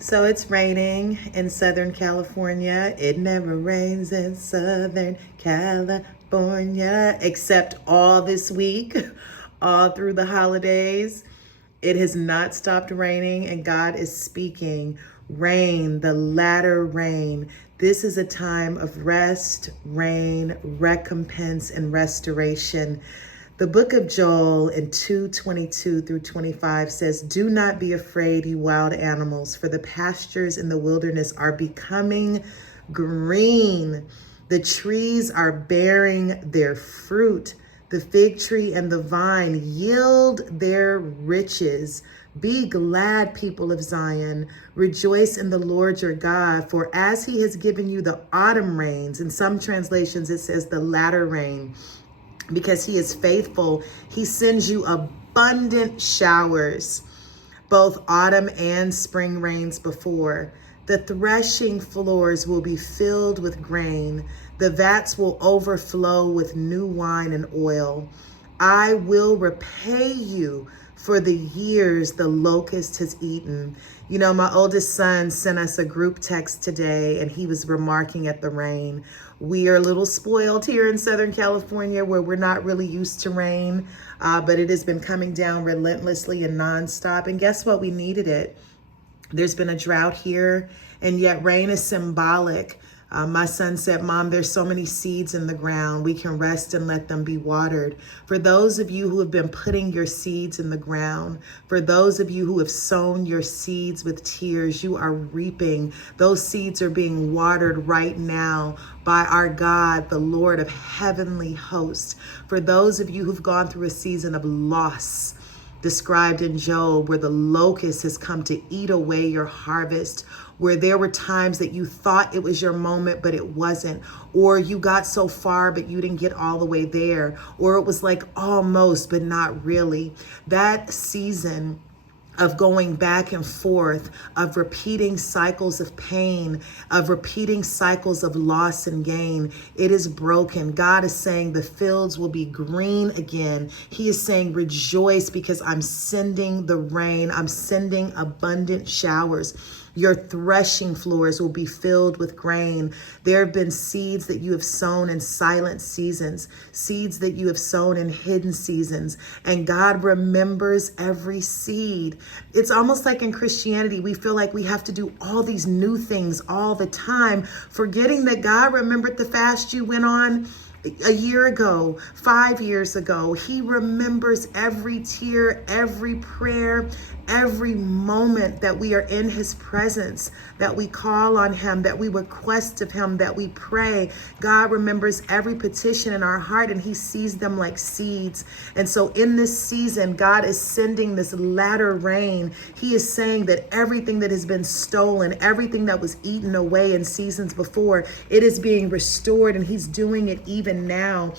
So it's raining in Southern California. It never rains in Southern California, except all this week, all through the holidays. It has not stopped raining, and God is speaking. Rain, the latter rain. This is a time of rest, rain, recompense, and restoration. The book of Joel in 2:22 through 25 says, "Do not be afraid, you wild animals, for the pastures in the wilderness are becoming green. The trees are bearing their fruit. The fig tree and the vine yield their riches. Be glad, people of Zion. Rejoice in the Lord your God, for as he has given you the autumn rains," in some translations it says the latter rain, "because he is faithful, he sends you abundant showers, both autumn and spring rains before. The threshing floors will be filled with grain. The vats will overflow with new wine and oil. I will repay you for the years the locust has eaten." You know, my oldest son sent us a group text today, and he was remarking at the rain. We are a little spoiled here in Southern California where we're not really used to rain, but it has been coming down relentlessly and nonstop. And guess what? We needed it. There's been a drought here, and yet rain is symbolic. My son said, "Mom, there's so many seeds in the ground. We can rest and let them be watered." For those of you who have been putting your seeds in the ground, for those of you who have sown your seeds with tears, you are reaping. Those seeds are being watered right now by our God, the Lord of heavenly hosts. For those of you who've gone through a season of loss, described in Job, where the locust has come to eat away your harvest, where there were times that you thought it was your moment, but it wasn't, or you got so far, but you didn't get all the way there, or it was like almost, but not really. That season of going back and forth, of repeating cycles of pain, of repeating cycles of loss and gain, it is broken. God is saying the fields will be green again. He is saying, rejoice, because I'm sending the rain. I'm sending abundant showers. Your threshing floors will be filled with grain. There have been seeds that you have sown in silent seasons, seeds that you have sown in hidden seasons, and God remembers every seed. It's almost like in Christianity, we feel like we have to do all these new things all the time, forgetting that God remembered the fast you went on a year ago, 5 years ago. He remembers every tear, every prayer, every moment that we are in his presence, that we call on him, that we request of him, that we pray. God remembers every petition in our heart, and he sees them like seeds. And so in this season, God is sending this latter rain. He is saying that everything that has been stolen, everything that was eaten away in seasons before, it is being restored, and he's doing it even now.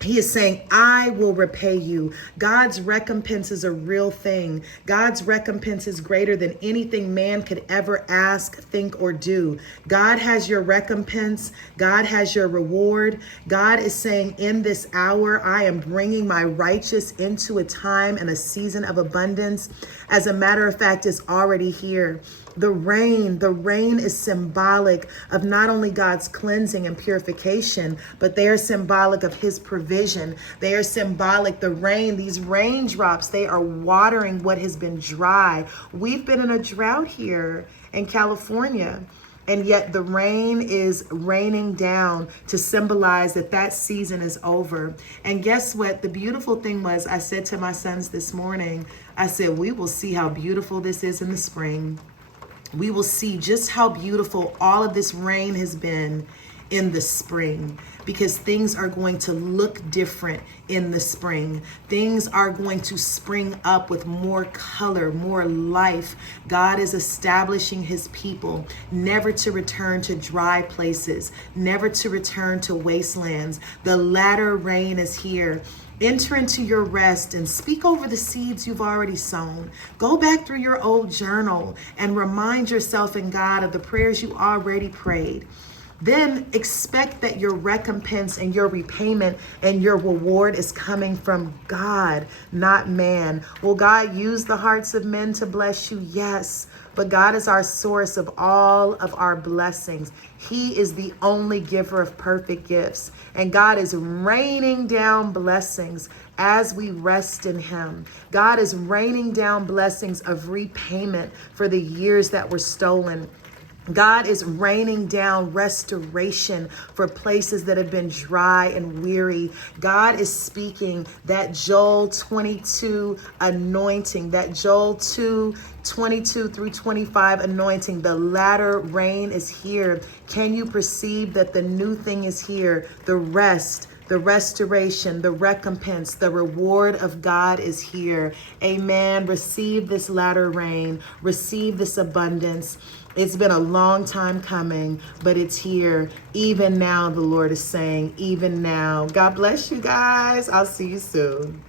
He is saying, I will repay you. God's recompense is a real thing. God's recompense is greater than anything man could ever ask, think, or do. God has your recompense. God has your reward. God is saying, in this hour, I am bringing my righteous into a time and a season of abundance. As a matter of fact, it's already here. The rain is symbolic of not only God's cleansing and purification, but they are symbolic of his provision. They are symbolic, the rain, these raindrops, they are watering what has been dry. We've been in a drought here in California, and yet the rain is raining down to symbolize that that season is over. And guess what? The beautiful thing was, I said to my sons this morning, I said, we will see how beautiful this is in the spring. We will see just how beautiful all of this rain has been in the spring, because things are going to look different in the spring. Things are going to spring up with more color, more life. God is establishing his people never to return to dry places, never to return to wastelands. The latter rain is here. Enter into your rest and speak over the seeds you've already sown. Go back through your old journal and remind yourself and God of the prayers you already prayed. then expect that your recompense and your repayment and your reward is coming from God, not man. Will God use the hearts of men to bless you? Yes. But God is our source of all of our blessings. He is the only giver of perfect gifts. And God is raining down blessings as we rest in Him. God is raining down blessings of repayment for the years that were stolen. God is raining down restoration for places that have been dry and weary. God is speaking that Joel 22 anointing, that Joel 2:22 through 25 anointing. The latter rain is here. Can you perceive that the new thing is here? The rest, the restoration, the recompense, the reward of God is here. Amen. Receive this latter rain. Receive this abundance. It's been a long time coming, but it's here. Even now, the Lord is saying, even now. God bless you guys. I'll see you soon.